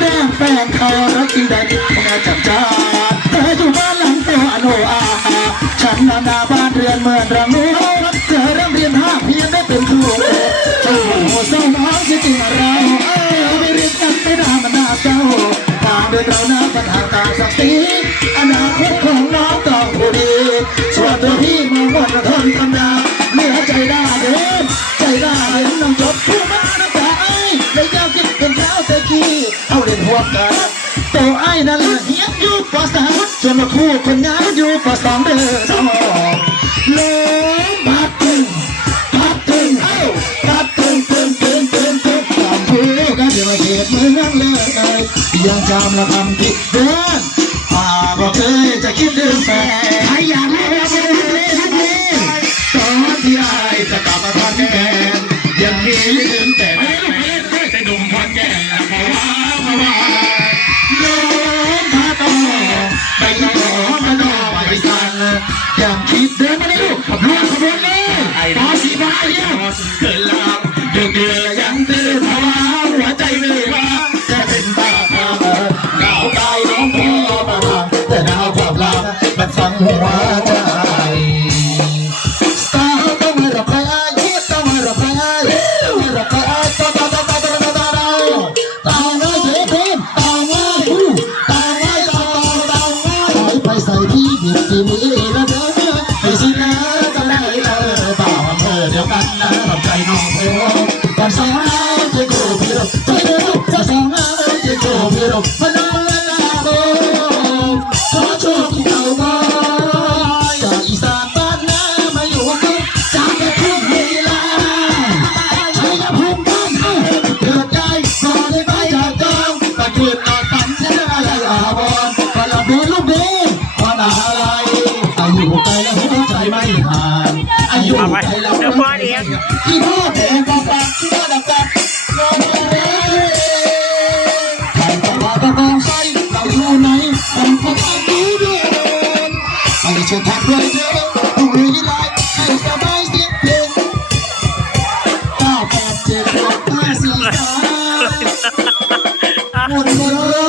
แดงแฟนเขารักจริงแต่ดิบงานจับจ้าเธออยู่บ้านหลังโตอโนอาฉันนานาบ้านเรือนเมืองรังนู้เธอเริ่มเรียนห้าเพียงได้เป็นครูฉันโหเศร้าน้องจริงเราเออไปเรียนกันไม่ได้มันน่าเศร้าทางเดินเราหน้าปัญหาต่างสักที เอาเกันตัวไอ้นั่นเฮียอยู่ปสามส่วนมาคู่คนงานอยู่ปสองเด้อสองลมพัดตึงพัดตึงเอ้าพัดตึงตึงตึงตึงตึงตามผู้กันเดี๋ยวมาเขตเมืองเลยยังจำละคำที่เดินป่าบอกเคยจะคิดลืมแฟนใครอยากให้เราไปดูเล่นเล่นตอนที่ไอ้จะกลับมาทอนแกนยังมีลืมแต่ อย่างคิดเดินมาเลยลูกขับรถขบวนเลยต่อสีฟ้าเนี่ยเกิดลามดึกเดือยังเตือนพาวหัวใจไม่ว่าจะเป็นบ้าพาเหงาตายน้องพ่อมาแต่หนาวความลับมันฟังหัวใจ ที่บิดที่มือแล้วเด้อไปสินะก็ได้เลยต่ออำเภอเดียวกันนะทำใจน้องเพื่อก่อนสองเราจะกูพี่ราจะเร็วจะสองเราจะกูพี่เราพนันลาโบขอโชคที่เขามาจากอีสานบ้านนามาอยู่กันจากแค่ทุ่งลีลาชัยภูมิบ้านเอ้าเกิดใจกอได้ไปจากจอตะเกียบนอนฝันเส้นอะไรอาบอนก็ลำดูลูกเบ้ วันอะไรอายุไกลแล้วหัวใจไม่ห่างอายุไกลแล้วหัวใจไม่ห่างที่พ่อแดงก็ฝากที่พ่อดับจับลงมาเลยใครก็ว่าก็มองใส่เราอยู่ไหนมันก็ต้องดูด้วยไปเชิญทักด้วยเธอต้องรู้ยี่ไรให้สบายเสียงเพลงเก้าแปดเจ็ดหกห้าสี่สามหมดเลย